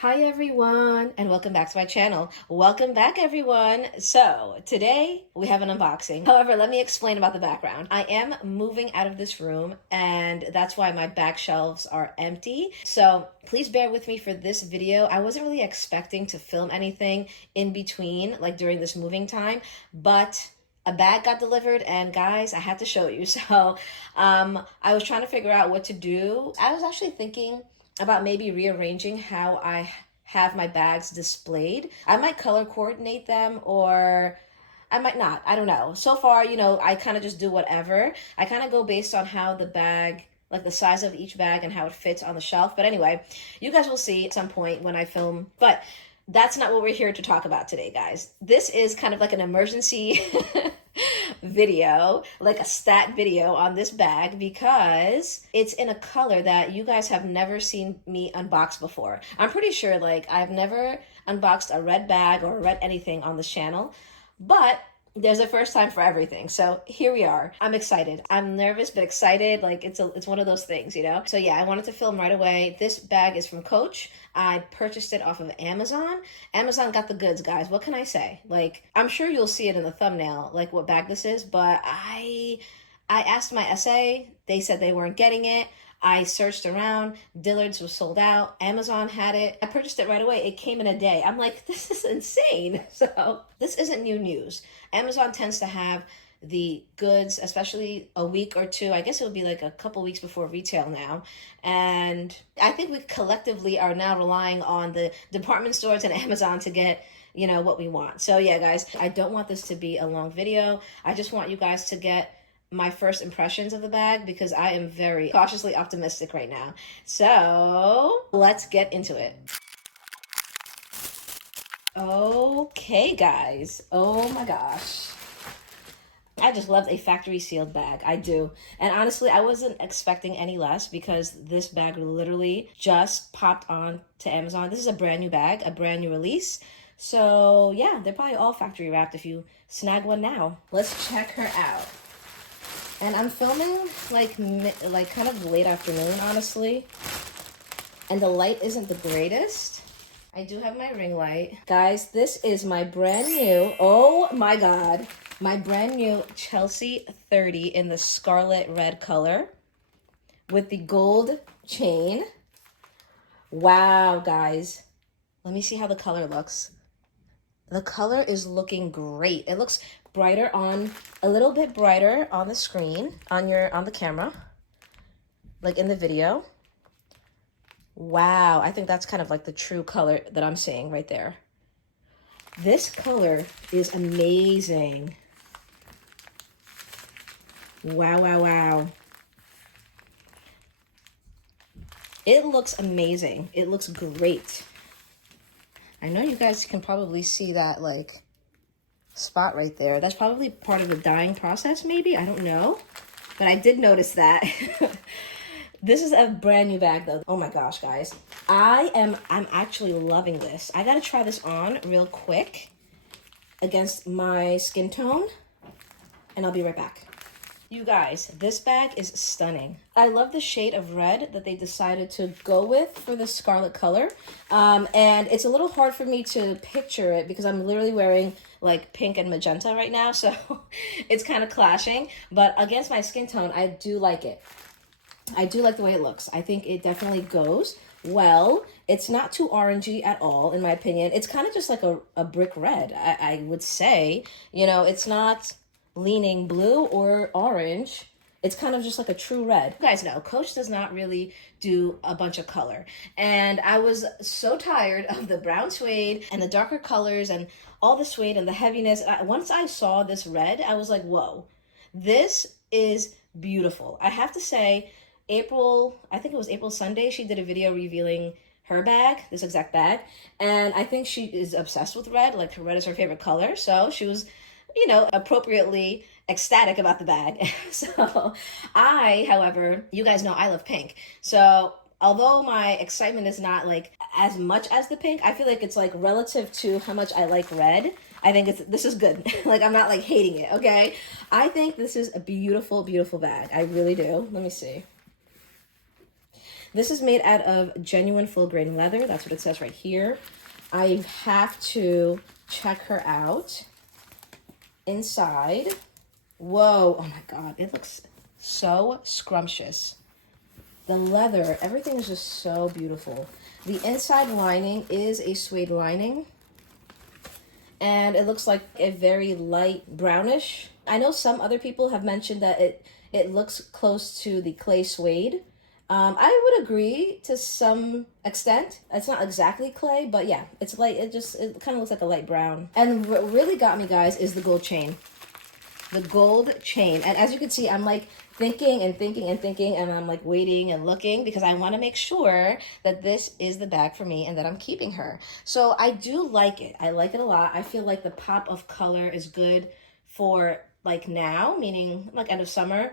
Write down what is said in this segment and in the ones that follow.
Hi everyone, and welcome back to my channel. Welcome back everyone. So today we have an unboxing. However, let me explain about the background. I am moving out of this room and that's why my back shelves are empty. So please bear with me for this video. I wasn't really expecting to film anything in between, like during this moving time, but a bag got delivered and guys, I had to show you. So I was trying to figure out what to do. I was actually thinking about maybe rearranging how I have my bags displayed. I might color coordinate them or I might not. I don't know. So far, I kind of just do whatever. I kind of go based on how the bag, like the size of each bag and how it fits on the shelf. But anyway, you guys will see at some point when I film. But that's not what we're here to talk about today, guys. This is kind of like an emergency video, like a stat video on this bag because it's in a color that you guys have never seen me unbox before. I'm pretty sure like I've never unboxed a red bag or a red anything on this channel, but there's a first time for everything. So here we are. I'm excited. I'm nervous but excited. Like it's one of those things, So yeah, I wanted to film right away. This bag is from Coach. I purchased it off of Amazon. Amazon got the goods, guys. What can I say? Like I'm sure you'll see it in the thumbnail, like what bag this is, but I asked my SA. They said they weren't getting it. I searched around, Dillard's was sold out, Amazon had it. I purchased it right away. It came in a day. I'm like, this is insane. So this isn't new news. Amazon tends to have the goods, especially a week or two. I guess it would be like a couple weeks before retail now. And I think we collectively are now relying on the department stores and Amazon to get what we want. So yeah, guys, I don't want this to be a long video. I just want you guys to get my first impressions of the bag because I am very cautiously optimistic right now. So let's get into it. Okay, guys. Oh my gosh. I just love a factory sealed bag. I do. And honestly, I wasn't expecting any less because this bag literally just popped on to Amazon. This is a brand new bag, a brand new release. So yeah, they're probably all factory wrapped if you snag one now. Let's check her out. And I'm filming like kind of late afternoon, honestly. And the light isn't the greatest. I do have my ring light. Guys, this is my brand new, oh my God, my brand new Chelsea 30 in the scarlet red color with the gold chain. Wow, guys. Let me see how the color looks. The color is looking great. It looks brighter a little bit brighter on the screen, on the camera, like in the video. Wow, I think that's kind of like the true color that I'm seeing right there. This color is amazing. Wow, wow, wow. It looks amazing. It looks great. I know you guys can probably see that like spot right there. That's probably part of the dyeing process, maybe. I don't know. But I did notice that. This is a brand new bag though. Oh my gosh, guys. I'm actually loving this. I gotta try this on real quick against my skin tone. And I'll be right back. You guys, this bag is stunning. I love the shade of red that they decided to go with for the scarlet color. And it's a little hard for me to picture it because I'm literally wearing like pink and magenta right now. So it's kind of clashing. But against my skin tone, I do like it. I do like the way it looks. I think it definitely goes well. It's not too orangey at all, in my opinion. It's kind of just like a brick red, I would say. It's not leaning blue or orange. It's kind of just like a true red. You guys know, Coach does not really do a bunch of color. And I was so tired of the brown suede and the darker colors and all the suede and the heaviness. Once I saw this red, I was like, whoa, this is beautiful. I have to say, I think it was April Sunday, she did a video revealing her bag, this exact bag. And I think she is obsessed with red. Like red is her favorite color. So she was appropriately ecstatic about the bag. So however, you guys know I love pink. So although my excitement is not like as much as the pink, I feel like it's like relative to how much I like red. I think this is good. Like I'm not like hating it, okay? I think this is a beautiful, beautiful bag. I really do. Let me see. This is made out of genuine full grain leather. That's what it says right here. I have to check her out. Inside, whoa, oh my God, it looks so scrumptious. The leather, everything is just so beautiful. The inside lining is a suede lining, and it looks like a very light brownish. I know some other people have mentioned that it looks close to the clay suede. I would agree to some extent. It's not exactly clay, but yeah, it's light. It kind of looks like a light brown. And what really got me, guys, is the gold chain. The gold chain. And as you can see, I'm like thinking and thinking and thinking, and I'm like waiting and looking because I want to make sure that this is the bag for me and that I'm keeping her. So I do like it. I like it a lot. I feel like the pop of color is good for like now, meaning like end of summer,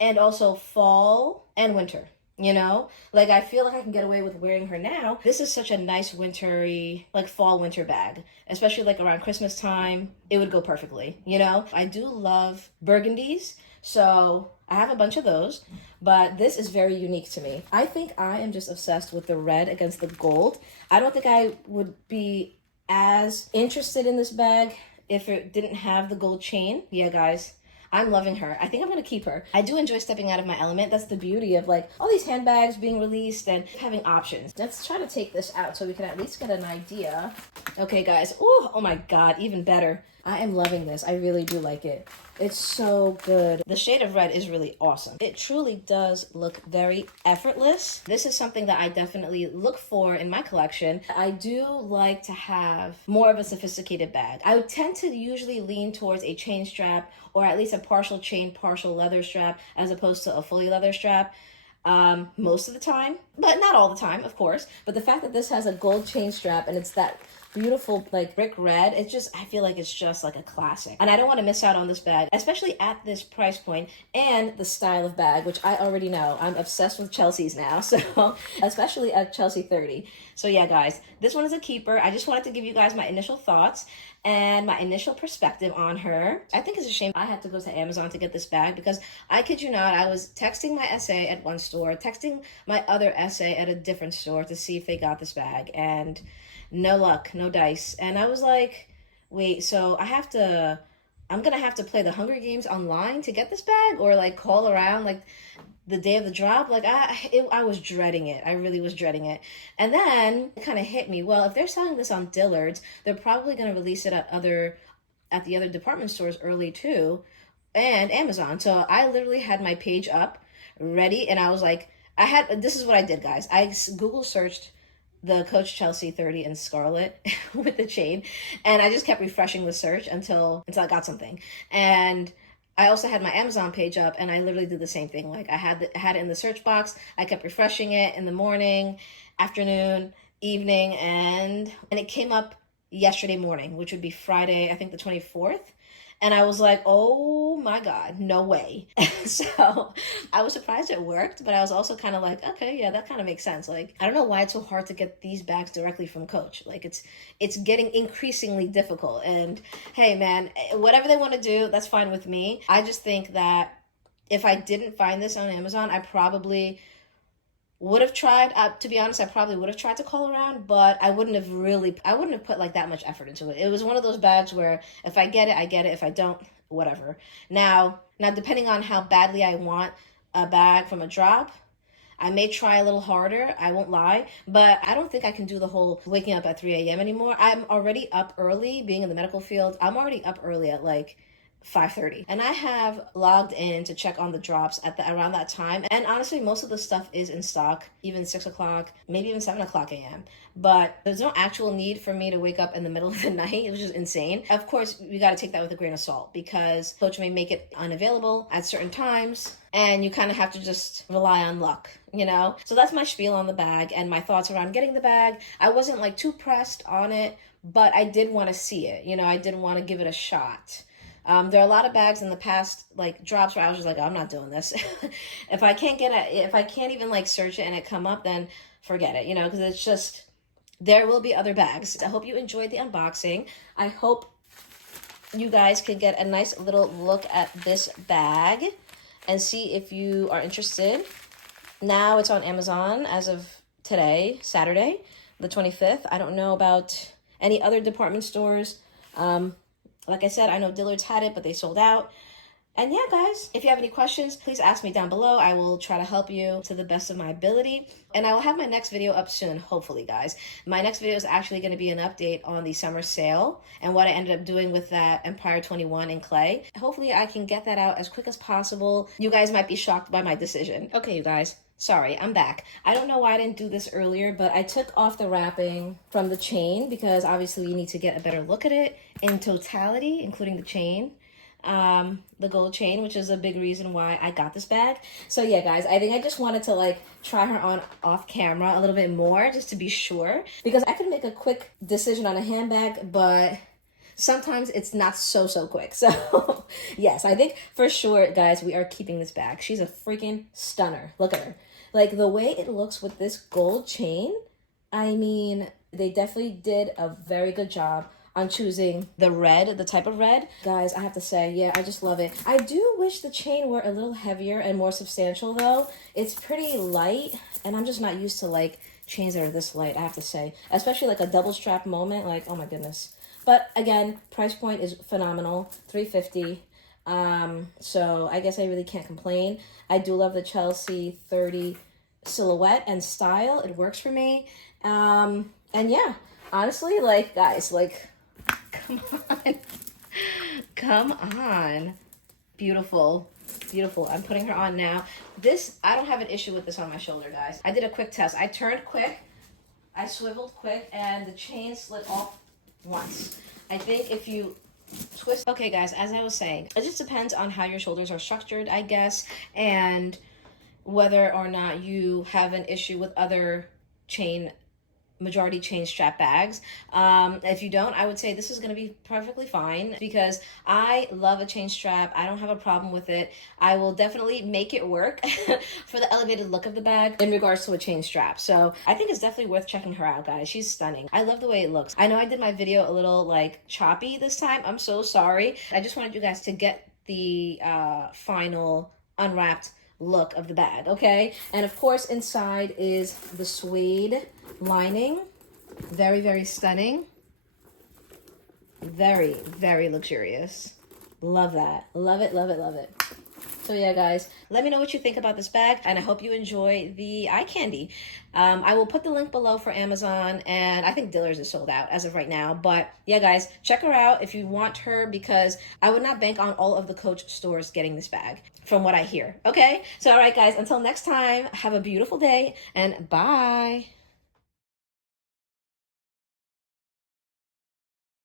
and also fall and winter. You know, like I feel like I can get away with wearing her now. This is such a nice wintry, like fall winter bag, especially like around Christmas time. It would go perfectly, you know. I do love burgundies, so I have a bunch of those, but this is very unique to me. I think I am just obsessed with the red against the gold. I don't think I would be as interested in this bag if it didn't have the gold chain. Yeah, guys, I'm loving her. I think I'm gonna keep her. I do enjoy stepping out of my element. That's the beauty of like all these handbags being released and having options. Let's try to take this out so we can at least get an idea. Okay, guys. Ooh, oh my God, even better. I am loving this. I really do like it. It's so good. The shade of red is really awesome. It truly does look very effortless. This is something that I definitely look for in my collection. I do like to have more of a sophisticated bag. I would tend to usually lean towards a chain strap, or at least a partial chain, partial leather strap, as opposed to a fully leather strap. Most of the time, but not all the time, of course. But the fact that this has a gold chain strap and it's that beautiful like brick red, it's just, I feel like it's just like a classic. And I don't want to miss out on this bag, especially at this price point and the style of bag, which I already know. I'm obsessed with Chelsea's now, so especially at Chelsea 30. So yeah, guys, this one is a keeper. I just wanted to give you guys my initial thoughts and my initial perspective on her. I think it's a shame I had to go to Amazon to get this bag because I kid you not, I was texting my SA at one store, texting my other SA at a different store to see if they got this bag, and no luck, no dice. And I was like, wait, so I'm gonna have to play the Hunger Games online to get this bag, or like call around like the day of the drop. Like I was dreading it. I really was dreading it. And then it kind of hit me. Well, if they're selling this on Dillard's, they're probably going to release it at the other department stores early too, and Amazon. So I literally had my page up ready, and I was like, this is what I did, guys. I Google searched the Coach Chelsea 30 in Scarlet with the chain, and I just kept refreshing the search until I got something. And I also had my Amazon page up, and I literally did the same thing. Like I had it in the search box. I kept refreshing it in the morning, afternoon, evening, and it came up yesterday morning, which would be Friday, I think the 24th. And I was like, oh my God, no way. So I was surprised it worked, but I was also kind of like, okay, yeah, that kind of makes sense. Like, I don't know why it's so hard to get these bags directly from Coach. Like it's getting increasingly difficult. And hey, man, whatever they want to do, that's fine with me. I just think that if I didn't find this on Amazon, I probably would have tried, to be honest, I probably would have tried to call around, but I wouldn't have put like that much effort into it. It was one of those bags where if I get it, I get it. If I don't, whatever. Now, depending on how badly I want a bag from a drop, I may try a little harder, I won't lie, but I don't think I can do the whole waking up at 3 a.m. anymore. I'm already up early, being in the medical field. I'm already up early at like 5:30, and I have logged in to check on the drops at around that time, and honestly most of the stuff is in stock, even 6 o'clock, maybe even 7 o'clock a.m. But there's no actual need for me to wake up in the middle of the night, which is insane. Of course, we got to take that with a grain of salt because Coach may make it unavailable at certain times, and you kind of have to just rely on luck, you know? So that's my spiel on the bag and my thoughts around getting the bag. I wasn't like too pressed on it, but I did want to see it, you know? I did want to give it a shot. There are a lot of bags in the past, like drops, where I was just like, oh, I'm not doing this. If I can't even like search it and it come up, then forget it, you know, because it's just, there will be other bags. I hope you enjoyed the unboxing. I hope you guys could get a nice little look at this bag and see if you are interested. Now it's on Amazon as of today, Saturday, the 25th. I don't know about any other department stores. Like I said, I know Dillard's had it, but they sold out. And yeah, guys, if you have any questions, please ask me down below. I will try to help you to the best of my ability. And I will have my next video up soon, hopefully, guys. My next video is actually going to be an update on the summer sale and what I ended up doing with that Empire 21 in clay. Hopefully, I can get that out as quick as possible. You guys might be shocked by my decision. Okay, you guys. Sorry, I'm back. I don't know why I didn't do this earlier, but I took off the wrapping from the chain because obviously you need to get a better look at it in totality, including the chain. The gold chain, which is a big reason why I got this bag. So yeah, guys, I think I just wanted to like try her on off camera a little bit more just to be sure, because I could make a quick decision on a handbag, but sometimes it's not so quick. So yes, I think for sure, guys, we are keeping this bag. She's a freaking stunner. Look at her. Like the way it looks with this gold chain, I mean, they definitely did a very good job on choosing the red, the type of red. Guys, I have to say, yeah, I just love it. I do wish the chain were a little heavier and more substantial though. It's pretty light, and I'm just not used to like chains that are this light, I have to say. Especially like a double strap moment, like, oh my goodness. But again, price point is phenomenal, $350. So I guess I really can't complain. I do love the Chelsea 30 silhouette and style. It works for me. And yeah, honestly, like, guys, like, come on. Come on. Beautiful. Beautiful. I'm putting her on now. This, I don't have an issue with this on my shoulder, guys. I did a quick test. I turned quick. I swiveled quick, and the chain slid off once. I think if you twist... Okay, guys, as I was saying, it just depends on how your shoulders are structured, I guess, and whether or not you have an issue with other majority chain strap bags. If you don't, I would say this is going to be perfectly fine because I love a chain strap. I don't have a problem with it. I will definitely make it work for the elevated look of the bag in regards to a chain strap. So I think it's definitely worth checking her out, guys. She's stunning. I love the way it looks. I know I did my video a little like choppy this time. I'm so sorry. I just wanted you guys to get the final unwrapped look of the bag, okay? And of course, inside is the suede lining. Very stunning. Very luxurious. Love that. Love it. So yeah, guys, let me know what you think about this bag, and I hope you enjoy the eye candy. I will put the link below for Amazon, and I think Dillard's is sold out as of right now. But yeah, guys, check her out if you want her, because I would not bank on all of the Coach stores getting this bag from what I hear. Okay? So all right, guys, until next time, have a beautiful day, and bye.